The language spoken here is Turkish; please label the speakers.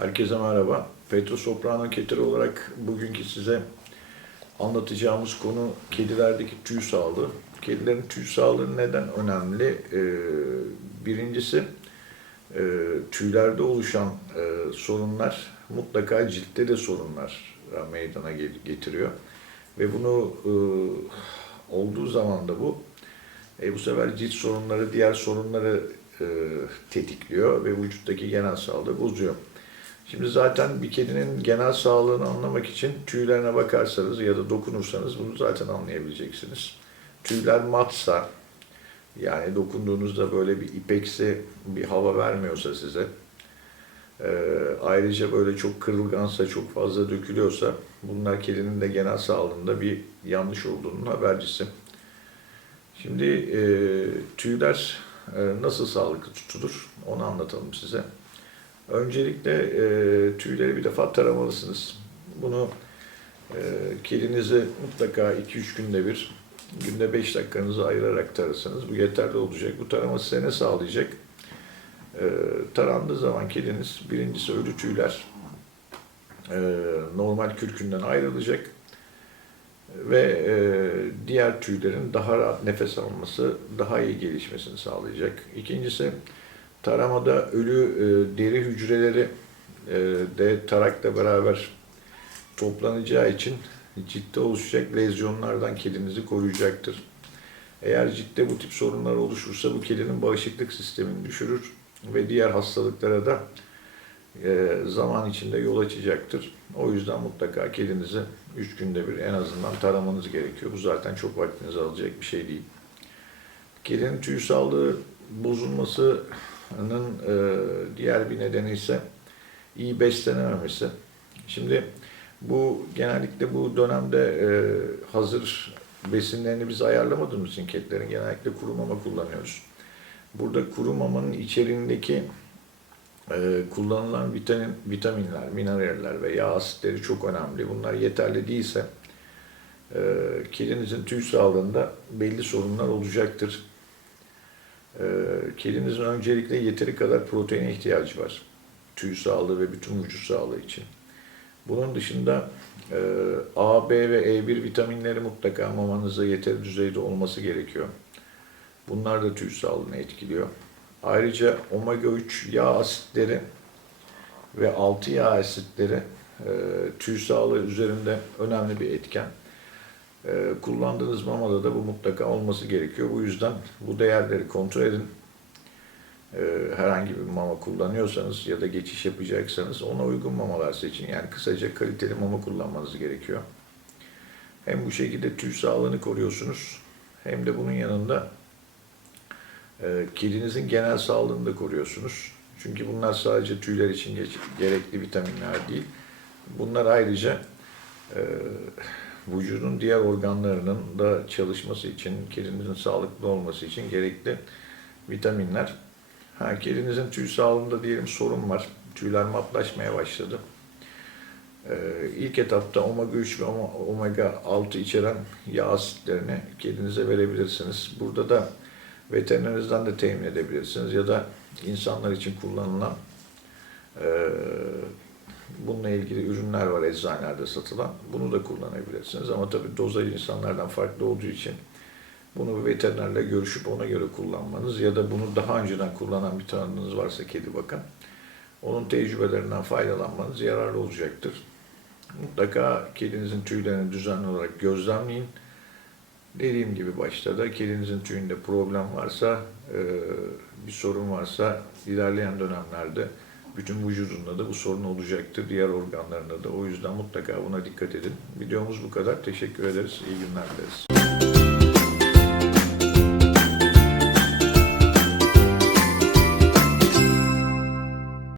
Speaker 1: Herkese merhaba. Petro Soprano Keter olarak bugünkü size anlatacağımız konu kedilerdeki tüy sağlığı. Kedilerin tüy sağlığı neden önemli? Ee, birincisi e, tüylerde oluşan e, sorunlar mutlaka ciltte de sorunlar meydana getiriyor. Ve bunu e, olduğu zaman da bu e, bu sefer cilt sorunları diğer sorunları e, tetikliyor ve vücuttaki genel sağlığı bozuyor. Şimdi zaten bir kedinin genel sağlığını anlamak için tüylerine bakarsanız ya da dokunursanız bunu zaten anlayabileceksiniz. Tüyler matsa, yani dokunduğunuzda böyle bir ipeksi bir hava vermiyorsa size, e, ayrıca böyle çok kırılgansa, çok fazla dökülüyorsa bunlar kedinin de genel sağlığında bir yanlış olduğunun habercisi. Şimdi e, tüyler e, nasıl sağlıklı tutulur onu anlatalım size. Öncelikle e, tüyleri bir defa taramalısınız. Bunu e, kedinizi mutlaka 2-3 günde bir, günde 5 dakikanızı ayırarak tararsanız bu yeterli olacak. Bu tarama size ne sağlayacak? E, tarandığı zaman kediniz birincisi ölü tüyler e, normal kürkünden ayrılacak ve e, diğer tüylerin daha rahat nefes alması, daha iyi gelişmesini sağlayacak. İkincisi taramada ölü e, deri hücreleri e, de tarakla beraber toplanacağı için ciltte oluşacak lezyonlardan kedinizi koruyacaktır. Eğer ciltte bu tip sorunlar oluşursa bu kedinin bağışıklık sistemini düşürür ve diğer hastalıklara da e, zaman içinde yol açacaktır. O yüzden mutlaka kedinizi 3 günde bir en azından taramanız gerekiyor. Bu zaten çok vaktinizi alacak bir şey değil. Kedinin tüy sağlığı bozulmasının e, diğer bir nedeni ise iyi beslenememesi. Şimdi bu genellikle bu dönemde e, hazır besinlerini biz ayarlamadığımız için kedilerin genellikle kuru mama kullanıyoruz. Burada kuru mamanın içeriğindeki e, kullanılan vitamin, vitaminler, mineraller ve yağ asitleri çok önemli. Bunlar yeterli değilse e, kedinizin tüy sağlığında belli sorunlar olacaktır. E, kedinizin öncelikle yeteri kadar proteine ihtiyacı var. Tüy sağlığı ve bütün vücut sağlığı için. Bunun dışında e, A, B ve E1 vitaminleri mutlaka mamanızda yeteri düzeyde olması gerekiyor. Bunlar da tüy sağlığını etkiliyor. Ayrıca omega 3 yağ asitleri ve 6 yağ asitleri e, tüy sağlığı üzerinde önemli bir etken. E, kullandığınız mamada da bu mutlaka olması gerekiyor. Bu yüzden bu değerleri kontrol edin. E, herhangi bir mama kullanıyorsanız ya da geçiş yapacaksanız ona uygun mamalar seçin. Yani kısaca kaliteli mama kullanmanız gerekiyor. Hem bu şekilde tüy sağlığını koruyorsunuz hem de bunun yanında e, kedinizin genel sağlığını da koruyorsunuz. Çünkü bunlar sadece tüyler için gerekli vitaminler değil. Bunlar ayrıca e, vücudun diğer organlarının da çalışması için, kedinizin sağlıklı olması için gerekli vitaminler. Ha, kedinizin tüy sağlığında diyelim sorun var. Tüyler matlaşmaya başladı. Ee, ilk etapta omega 3 ve omega 6 içeren yağ asitlerini kedinize verebilirsiniz. Burada da veterinerinizden de temin edebilirsiniz ya da insanlar için kullanılan e, bununla ilgili ürünler var eczanelerde satılan. Bunu da kullanabilirsiniz ama tabii dozajı insanlardan farklı olduğu için bunu bir veterinerle görüşüp ona göre kullanmanız ya da bunu daha önceden kullanan bir tanıdığınız varsa kedi bakın. Onun tecrübelerinden faydalanmanız yararlı olacaktır. Mutlaka kedinizin tüylerini düzenli olarak gözlemleyin. Dediğim gibi başta da kedinizin tüyünde problem varsa, bir sorun varsa ilerleyen dönemlerde bütün vücudunda da bu sorun olacaktır. Diğer organlarında da. O yüzden mutlaka buna dikkat edin. Videomuz bu kadar. Teşekkür ederiz. İyi günler dileriz.